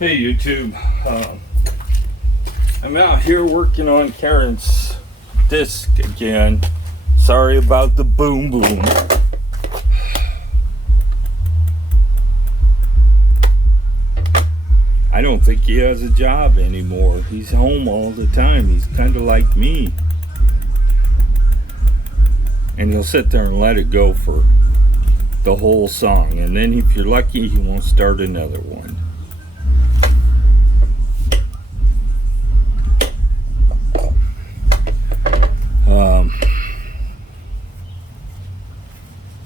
Hey YouTube, I'm out here working on Karen's disc again. Sorry about the boom boom. I don't think he has a job anymore. He's home all the time. He's kind of like me. And he'll sit there and let it go for the whole song. And then if you're lucky, he won't start another one.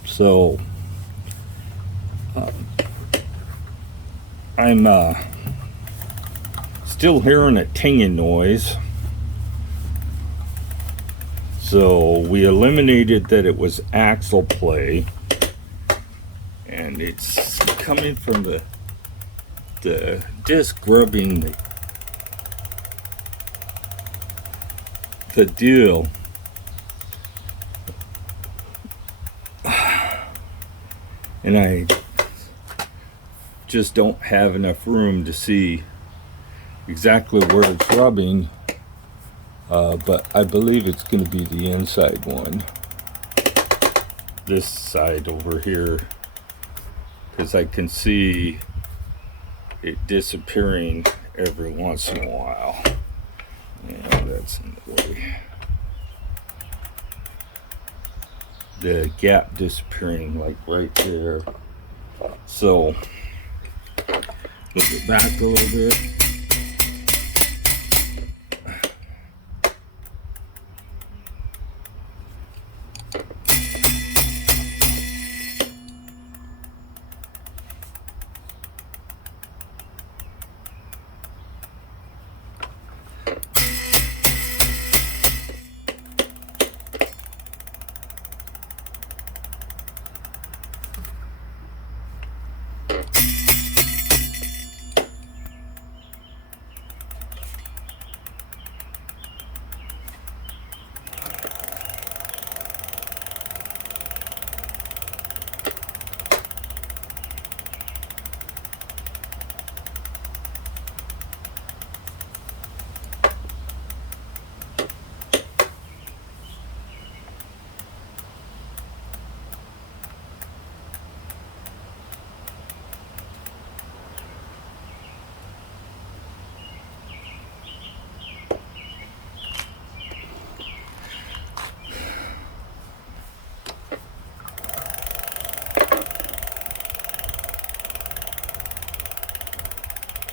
So I'm still hearing a tinging noise. So we eliminated that it was axle play, and it's coming from the disc rubbing the deal. And I just don't have enough room to see exactly where it's rubbing, but I believe it's going to be the inside one, this side over here, because I can see it disappearing every once in a while. Yeah, that's in the way. The gap disappearing like right there. So flip it back a little bit.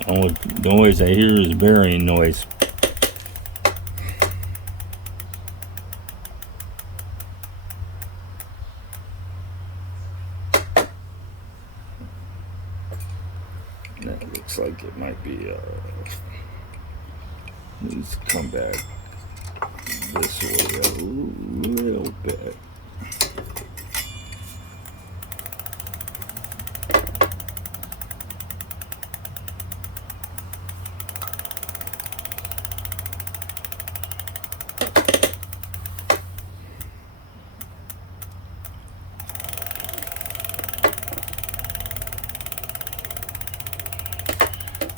Only noise I hear is bearing noise. That looks like it might be needs to come back this way a little bit.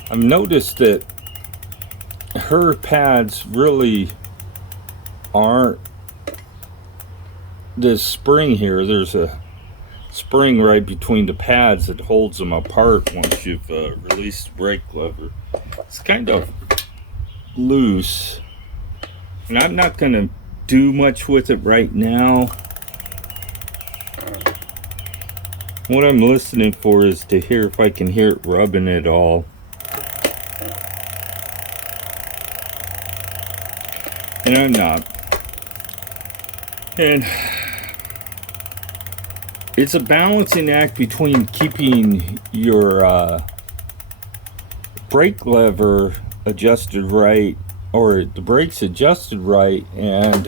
I've noticed that her pads really aren't this spring here. There's a spring right between the pads that holds them apart once you've released the brake lever. It's kind of loose, and I'm not going to do much with it right now. What I'm listening for is to hear if I can hear it rubbing at all. And I'm not. And it's a balancing act between keeping your brake lever adjusted right, or the brakes adjusted right, and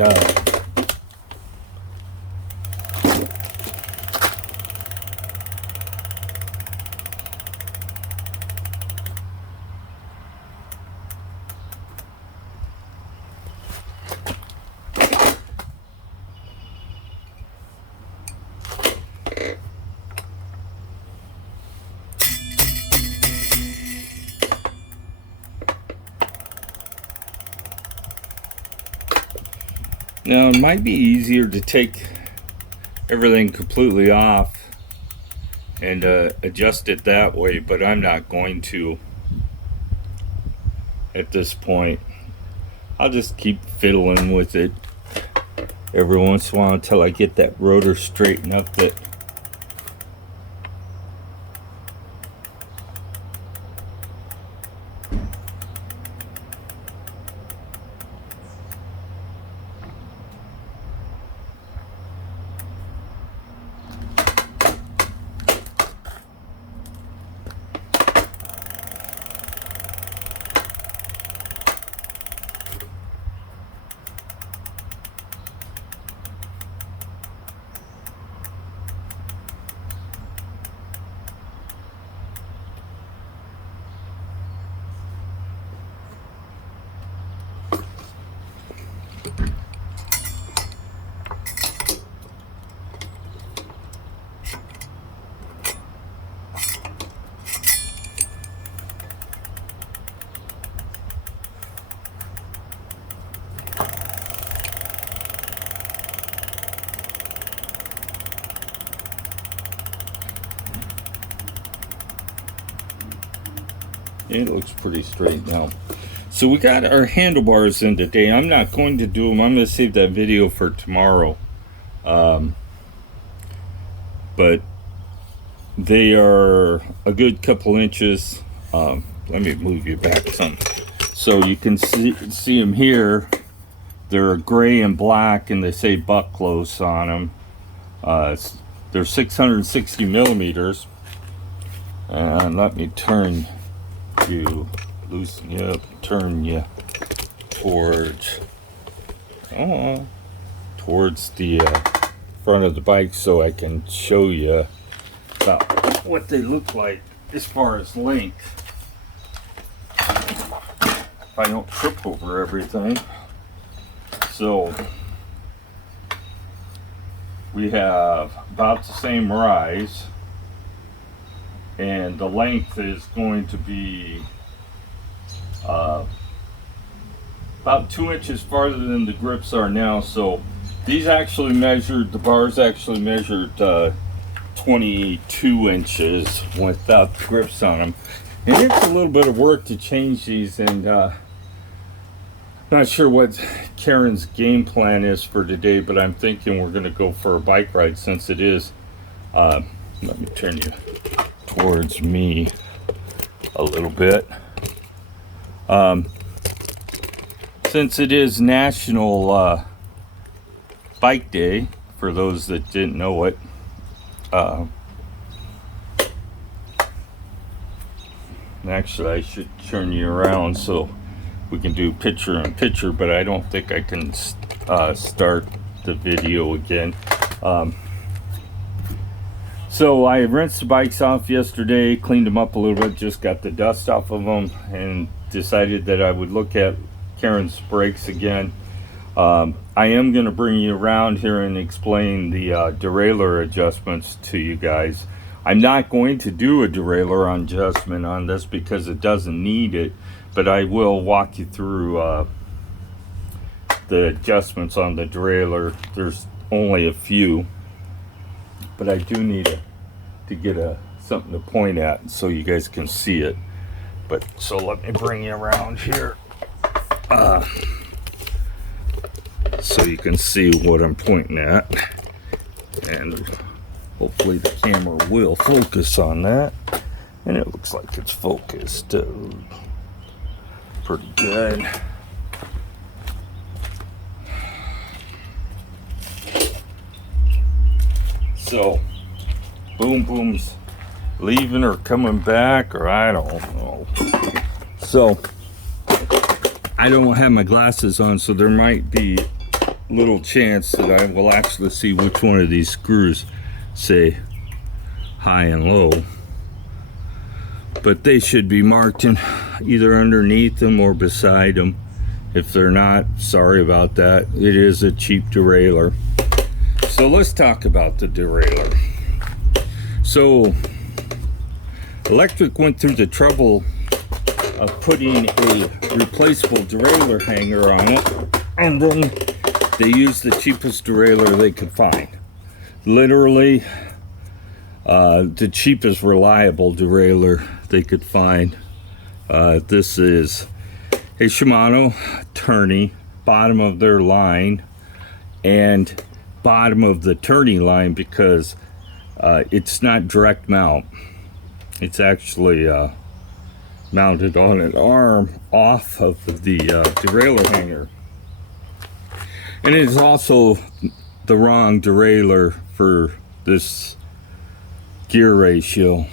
Now, it might be easier to take everything completely off and adjust it that way, but I'm not going to at this point. I'll just keep fiddling with it every once in a while until I get that rotor straightened up. That it looks pretty straight now. So we got our handlebars in today. I'm not going to do them. I'm going to save that video for tomorrow. But they are a good couple inches. Let me move you back some. So you can see them here. They're gray and black, and they say buck close on them. They're 660 millimeters. And let me turn you, loosen you up, turn you towards the front of the bike so I can show you about what they look like as far as length. If I don't trip over everything. So we have about the same rise, and the length is going to be about 2 inches farther than the grips are now. So these actually measured, the bars actually measured 22 inches without the grips on them. And it's a little bit of work to change these, and not sure what Karen's game plan is for today, but I'm thinking we're going to go for a bike ride since it is. Let me turn you towards me a little bit. Since it is National Bike Day, for those that didn't know it, actually I should turn you around so we can do picture in picture, but I don't think I can start the video again. So I rinsed the bikes off yesterday, cleaned them up a little bit, just got the dust off of them, and decided that I would look at Karen's brakes again. I am going to bring you around here and explain the derailleur adjustments to you guys. I'm not going to do a derailleur adjustment on this because it doesn't need it, but I will walk you through the adjustments on the derailleur. There's only a few, but I do need to get something to point at so you guys can see it. But so let me bring you around here so you can see what I'm pointing at, and hopefully the camera will focus on that, and it looks like it's focused pretty good. So boom boom's leaving or coming back, or I don't know. So I don't have my glasses on, so there might be little chance that I will actually see which one of these screws say high and low, but they should be marked in either underneath them or beside them. If they're not, sorry about that. It is a cheap derailleur. So let's talk about the derailleur. So Lectric went through the trouble of putting a replaceable derailleur hanger on it, and then they use the cheapest derailleur they could find. Literally, the cheapest reliable derailleur they could find. This is a Shimano tourney, bottom of their line, and bottom of the tourney line because it's not direct mount. It's actually mounted on an arm off of the derailleur hanger. And it is also the wrong derailleur for this gear ratio.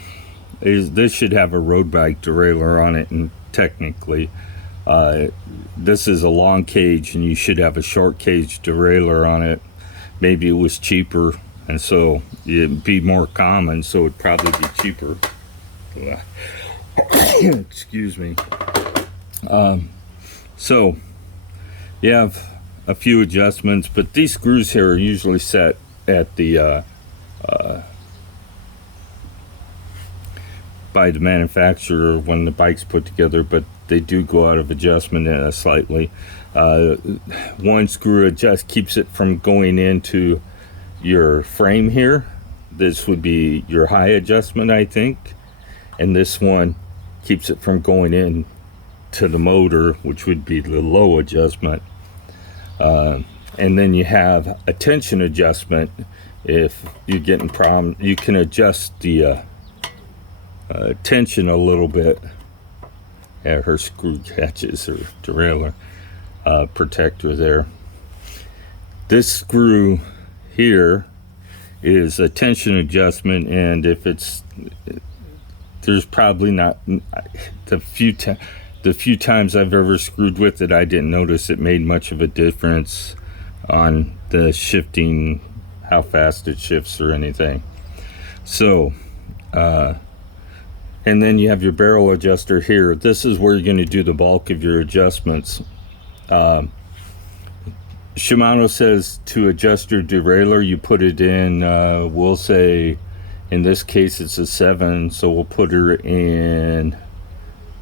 This should have a road bike derailleur on it, and technically this is a long cage and you should have a short cage derailleur on it. Maybe it was cheaper and so it'd be more common, so it'd probably be cheaper. Excuse me. So you have a few adjustments, but these screws here are usually set at the by the manufacturer when the bike's put together, but they do go out of adjustment slightly. One screw keeps it from going into your frame here. This would be your high adjustment, I think, and this one keeps it from going in to the motor, which would be the low adjustment. And then you have a tension adjustment. If you're getting problem, you can adjust the tension a little bit. Yeah, her screw catches her derailleur protector there. This screw here is a tension adjustment, and if it's, there's probably not, the few times I've ever screwed with it, I didn't notice it made much of a difference on the shifting, how fast it shifts or anything. So and then you have your barrel adjuster here. This is where you're going to do the bulk of your adjustments. Shimano says to adjust your derailleur, you put it in, we'll say, in this case it's a 7, so we'll put her in,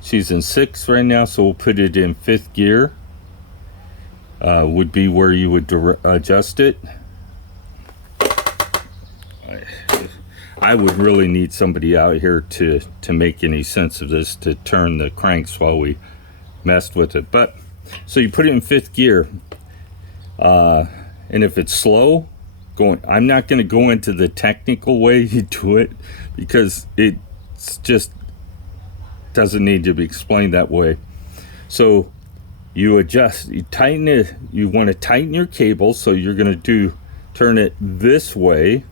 she's in 6 right now, so we'll put it in 5th gear. Would be where you would adjust it. I would really need somebody out here to make any sense of this, to turn the cranks while we messed with it. But so you put it in 5th gear, and if it's slow going, I'm not going to go into the technical way you do it because it's just doesn't need to be explained that way. So you adjust, you tighten it, you want to tighten your cable, so you're going to turn it this way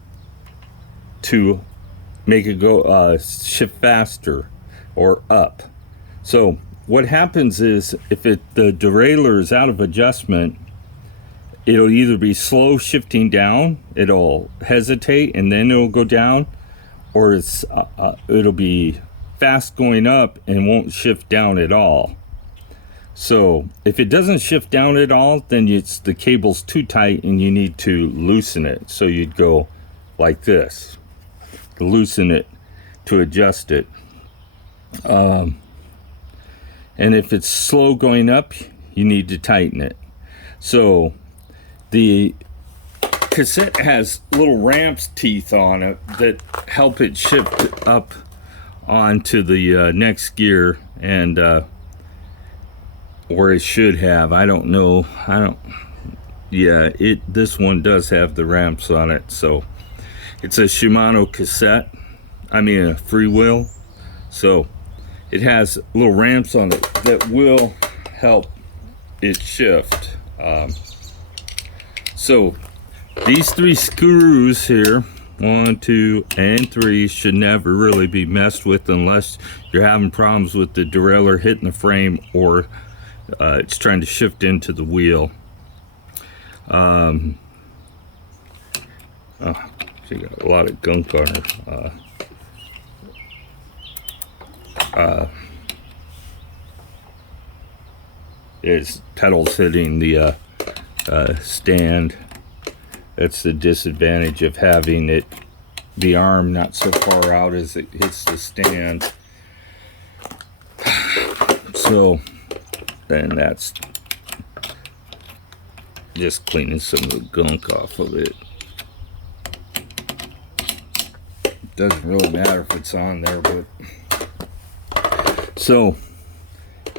to make it go shift faster or up. So what happens is if the derailleur is out of adjustment, it'll either be slow shifting down, it'll hesitate and then it'll go down, or it'll be fast going up and won't shift down at all. So if it doesn't shift down at all, then the cable's too tight and you need to loosen it. So you'd go like this, loosen it to adjust it. And if it's slow going up, you need to tighten it. So the cassette has little ramps teeth on it that help it shift up onto the next gear, and or it should have, I don't know, yeah, this one does have the ramps on it. So it's a Shimano cassette, I mean a freewheel, so it has little ramps on it that will help it shift. So these 3 screws here, 1, 2, and 3, should never really be messed with unless you're having problems with the derailleur hitting the frame or it's trying to shift into the wheel. She got a lot of gunk on her. There's pedals hitting the stand. That's the disadvantage of having the arm not so far out as it hits the stand. So then Just cleaning some of the gunk off of it. Doesn't really matter if it's on there, but so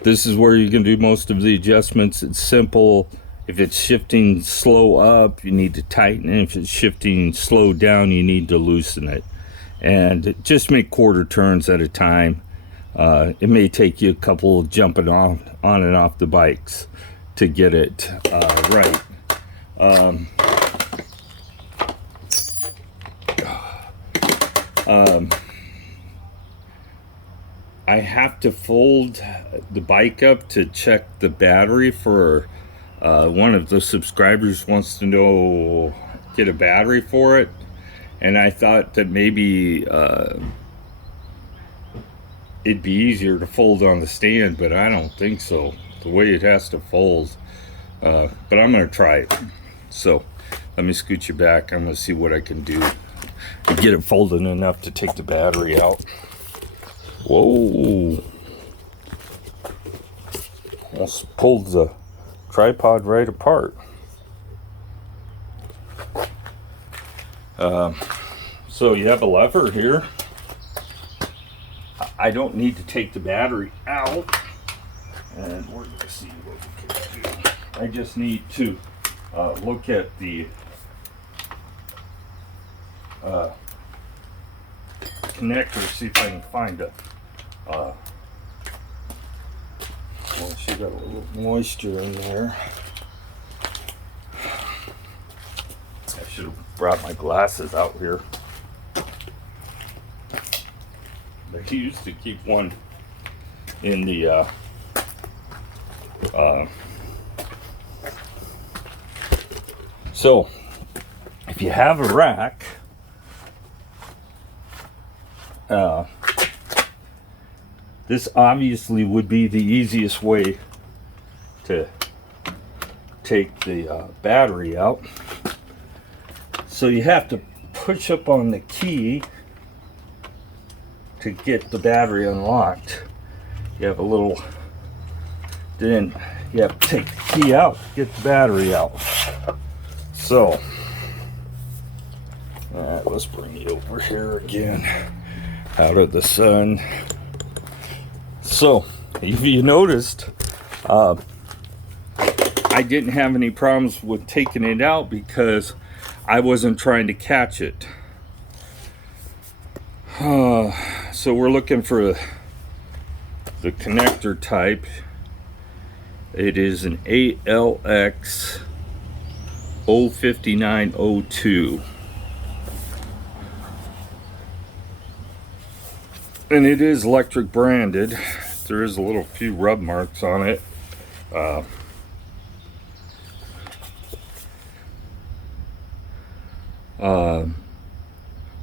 this is where you can do most of the adjustments. It's simple. If it's shifting slow up, you need to tighten it. If it's shifting slow down, you need to loosen it. And just make quarter turns at a time. It may take you a couple jumping on and off the bikes to get it right. I have to fold the bike up to check the battery for one of the subscribers wants to know, get a battery for it, and I thought that maybe it'd be easier to fold on the stand, but I don't think so, the way it has to fold. But I'm gonna try it. So let me scoot you back. I'm gonna see what I can do to get it folded enough to take the battery out. Whoa, almost pulled the tripod right apart. So you have a lever here. I don't need to take the battery out, and we're going to see what we can do. I just need to look at the connector, see if I can find a well, she got a little moisture in there. I should have brought my glasses out here. I used to keep one in the so if you have a rack, this obviously would be the easiest way to take the battery out. So you have to push up on the key to get the battery unlocked. You have a little, then you have to take the key out to get the battery out. So let's bring you over here again, out of the sun. So if you noticed, I didn't have any problems with taking it out because I wasn't trying to catch it. So we're looking for the connector type. It is an ALX 05902. And it is Lectric branded. There is a little few rub marks on it.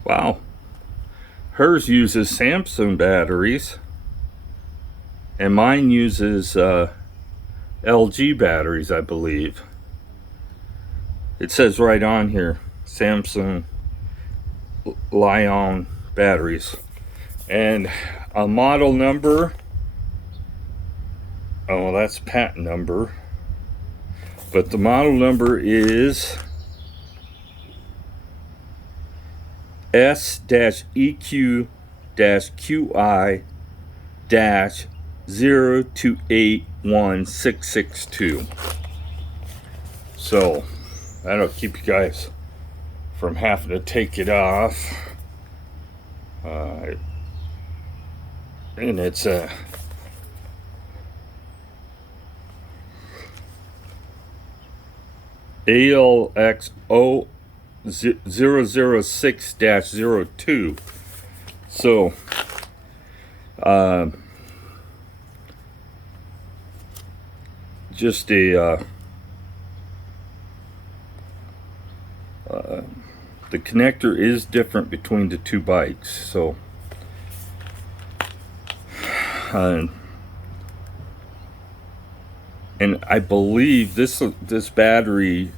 Wow. Hers uses Samsung batteries, and mine uses LG batteries, I believe. It says right on here, Samsung Lion batteries. And a model number, oh, that's patent number, but the model number is S-EQ-QI-02816662. So that'll keep you guys from having to take it off. And it's a ALX 006-02. So just a the connector is different between the two bikes. So and I believe this battery,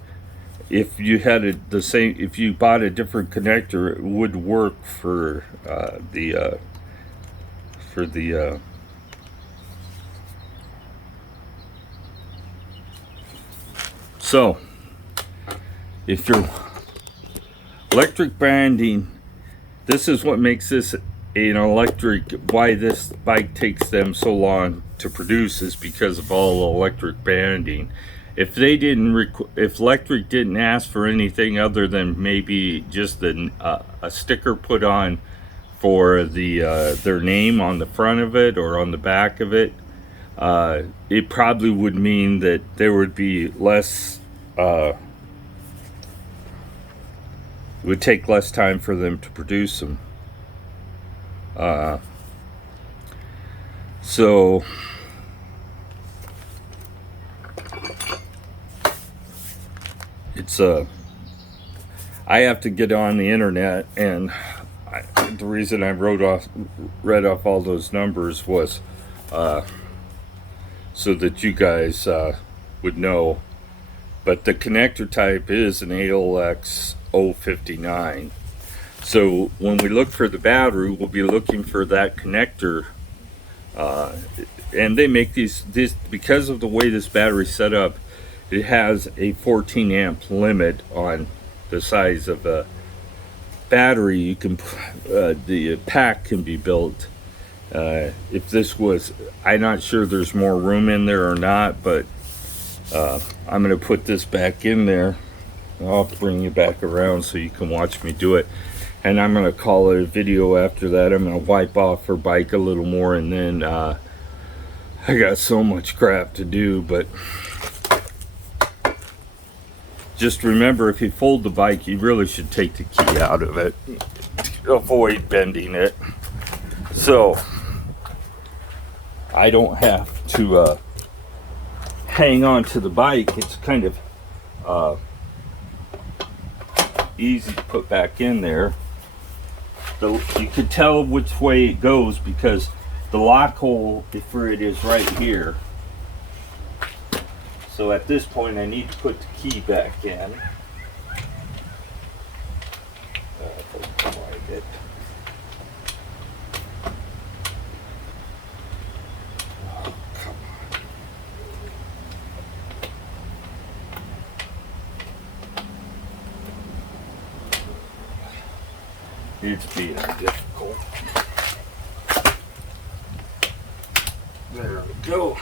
if you had it the same, if you bought a different connector, it would work for the so if your electric banding, this is what makes this an electric, why this bike takes them so long to produce, is because of all electric banding. If they didn't, if Lectric didn't ask for anything other than maybe just a sticker put on for their name on the front of it or on the back of it, it probably would mean that there would be less, it would take less time for them to produce them. So it's I have to get on the internet, and the reason I read off all those numbers was so that you guys would know. But the connector type is an AOX 059. So when we look for the battery, we'll be looking for that connector. And they make these because of the way this battery's set up, it has a 14 amp limit on the size of a battery. You can the pack can be built. If this was, I'm not sure there's more room in there or not, but I'm going to put this back in there. I'll bring you back around so you can watch me do it. And I'm going to call it a video after that. I'm going to wipe off her bike a little more, and then I got so much crap to do. But just remember, if you fold the bike, you really should take the key out of it. Avoid bending it. So I don't have to hang on to the bike. It's kind of easy to put back in there. You can tell which way it goes because the lock hole for it is right here. So at this point I need to put the key back in. It's being difficult. There we go.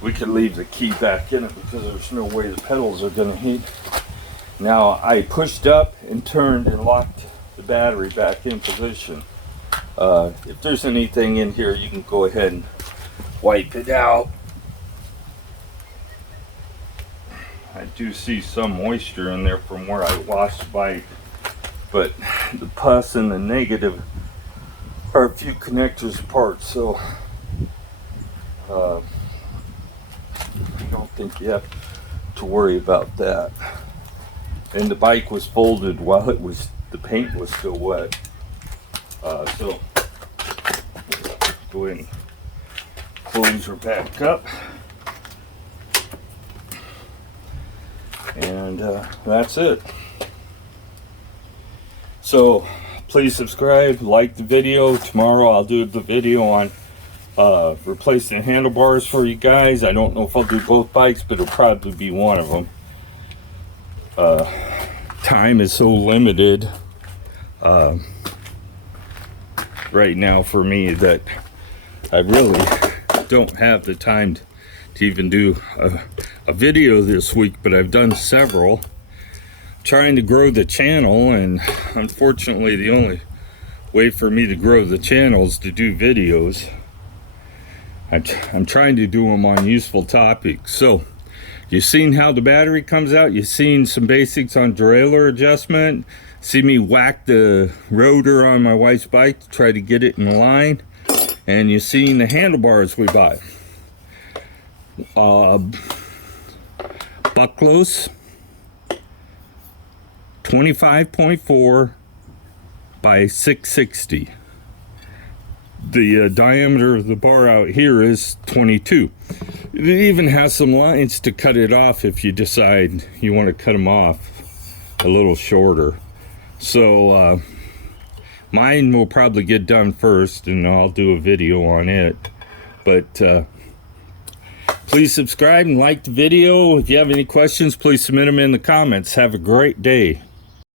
We can leave the key back in it because there's no way the pedals are going to heat. Now I pushed up and turned and locked the battery back in position. If there's anything in here, you can go ahead and wipe it out. I do see some moisture in there from where I washed the bike, but the plus and the negative are a few connectors apart, so I don't think you have to worry about that. And the bike was folded while the paint was still wet, so go ahead and close her back up, and that's it. So please subscribe, like the video. Tomorrow I'll do the video on replacing handlebars for you guys. I don't know if I'll do both bikes, but it'll probably be one of them. Time is so limited right now for me that I really don't have the time to even do a video this week, but I've done several. Trying to grow the channel, and unfortunately the only way for me to grow the channel is to do videos. I'm trying to do them on useful topics. So you've seen how the battery comes out, you've seen some basics on derailleur adjustment, see me whack the rotor on my wife's bike to try to get it in line, and you've seen the handlebars we bought. Bucklos 25.4 by 660. The diameter of the bar out here is 22. It even has some lines to cut it off if you decide you want to cut them off a little shorter. So mine will probably get done first, and I'll do a video on it. But Please subscribe and like the video. If you have any questions, please submit them in the comments. Have a great day.